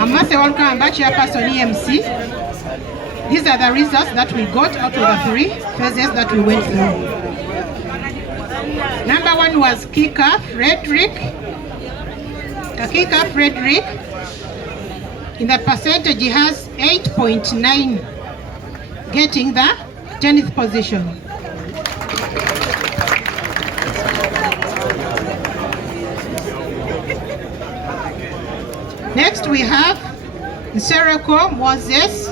Amase Walkamba, Chairperson EMC. These are the results that we got out of the 3 phases that we went through. Number 1 was Kika Frederick. Kika Frederick, in the percentage, he has 8.9, getting the 10th position. Next we have Nsereko Moses.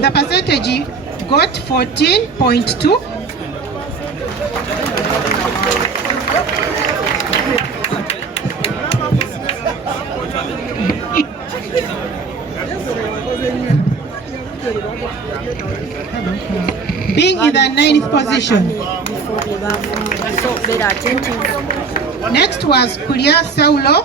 The percentage he got 14.2. Being in the 9th position. Next was Kulia Saulo.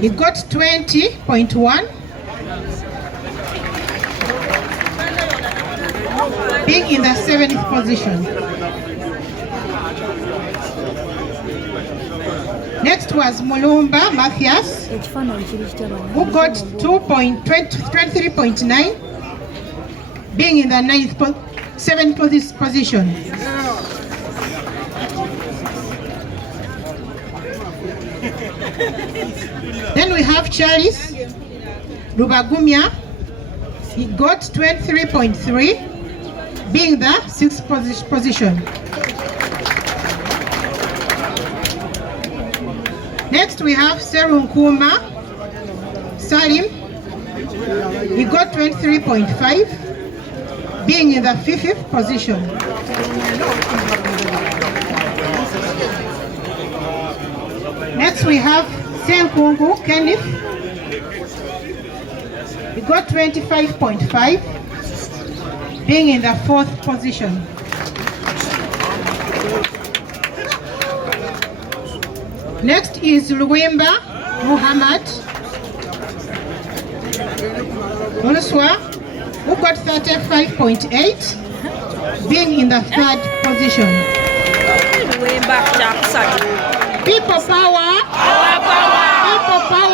He got 20.1. Being in the 7th position. Next was Mulumba Matthias, who got 23.9, being in the 7th position. Then we have Charles Rubagumya. He got 23.3, being the 6th position. Next we have Serunkuma Salim. He got 23.5, being in the 5th position. Next we have Senkungu Kenneth. He got 25.5, being in the 4th position. Next is Luwemba Muhammad Oluswa, who got 35.8, being in the 3rd position. People power! People power! People power!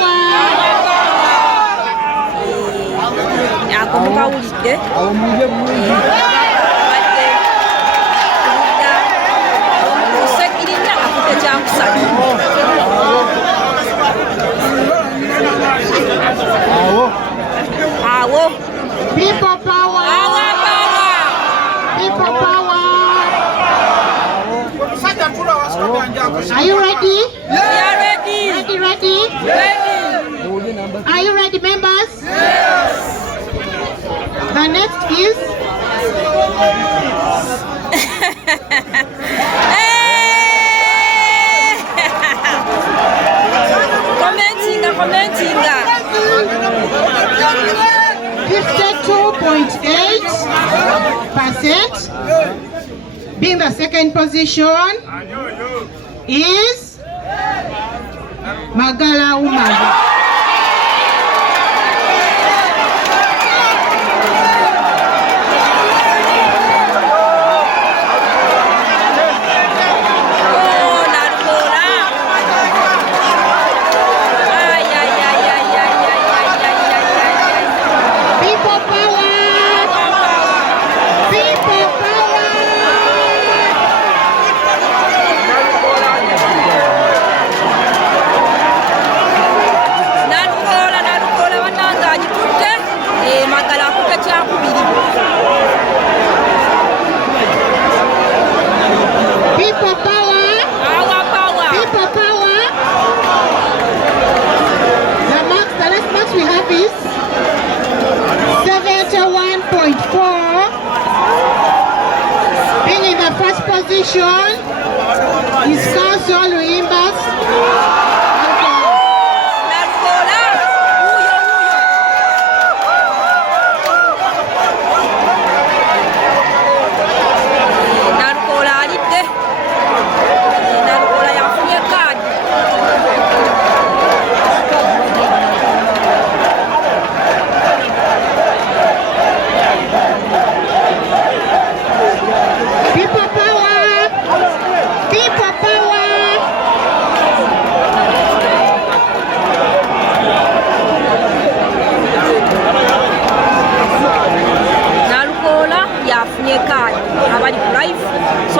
People power! Are you ready? We are ready. Ready? Ready. Are you ready, members? Yes. The next is commenting. 52.8%. Being the 2nd position is Magala Umaga. Position is Council Luyimbazi. People power!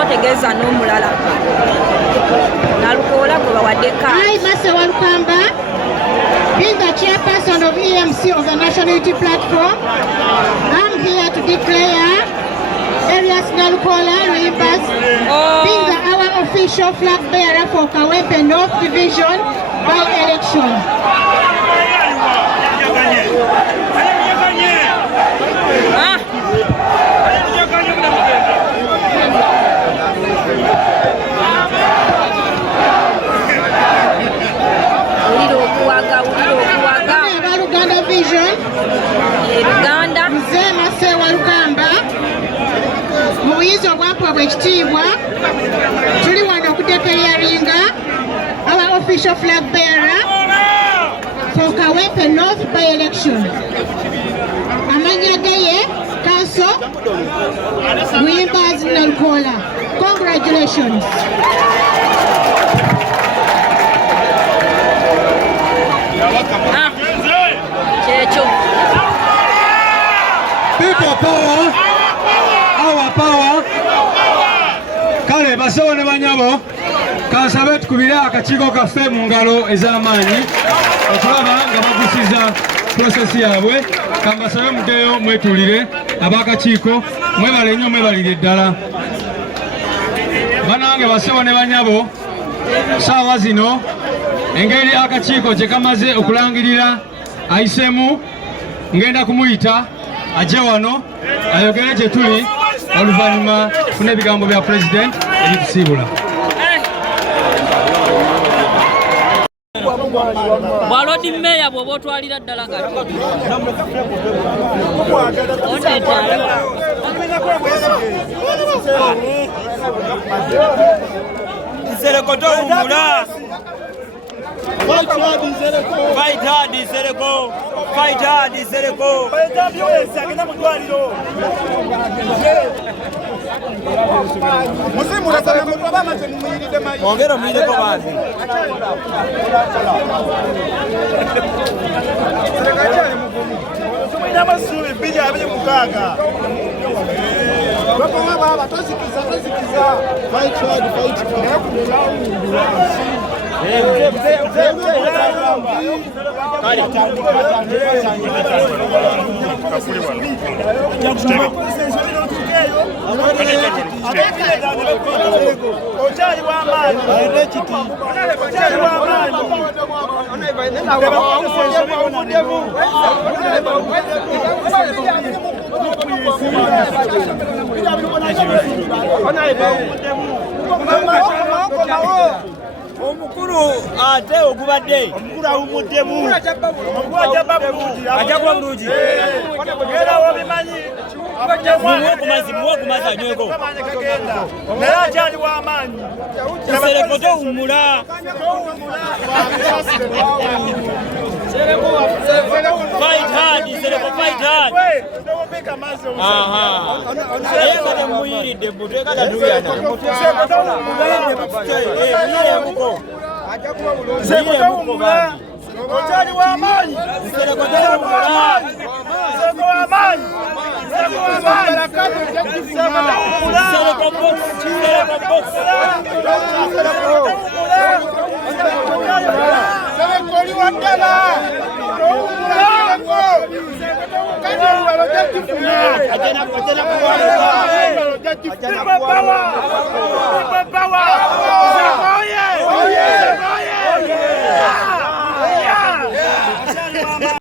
bategeeza n'omulala Nalukoola gwe bawadde kaadi. I, Mase Walukamba, being the chairperson of EMC of the National Unity Platform, I'm here to declare Elias Nalukoola Luyimbazi being our official flag bearer for Kawempe North Division by election. Luganda Vision, Luganda, Mzee Mase Walukamba, muyizo bwapwa bwekitiibwa, tuli wano okudeklaringa our official flag bearer for Kawempe North by election. Amanya geye Council Luyimbazi Nalukoola. Congratulations. People power, our power. Kale basawo ne banyabo kansabe tukubire akakiiko kaffe mu ngalo ez'amaanyi okulaba nga bagusiza prosesi yaabwe. Kambasabe mugeyo mwetuulire ab'akakiiko mwebale nnyo mwebalire ddala. Banange basawo ne banyabo saawa zino engeri akakiiko gye kamaze okulangirira ayisemu ngenda kumuyita ajje wano ayogere gye tuli oluvannyuma tufune ebigambo bya pulezidenti ebitusiibula. Bwalodi mmeeya bw'oba otwalira ddala kati Nserekoto umula. Fight hard, Nsereko. Fight hard, Nsereko. Ongera mwireko bazi. Namasuri bija abye mukaga. Bako baba tosikiza. Fight hard. Omukuru ate ogubadde omukuru awumuddemu ajagwa bulungi era wobimanyi muwe kumazi anyweko naye akyali w'amaanyi Nserekoto wumula fight hard Nsereko fight hard naye nga temuyiridde butekata tuyana Ochali wa amani. Power.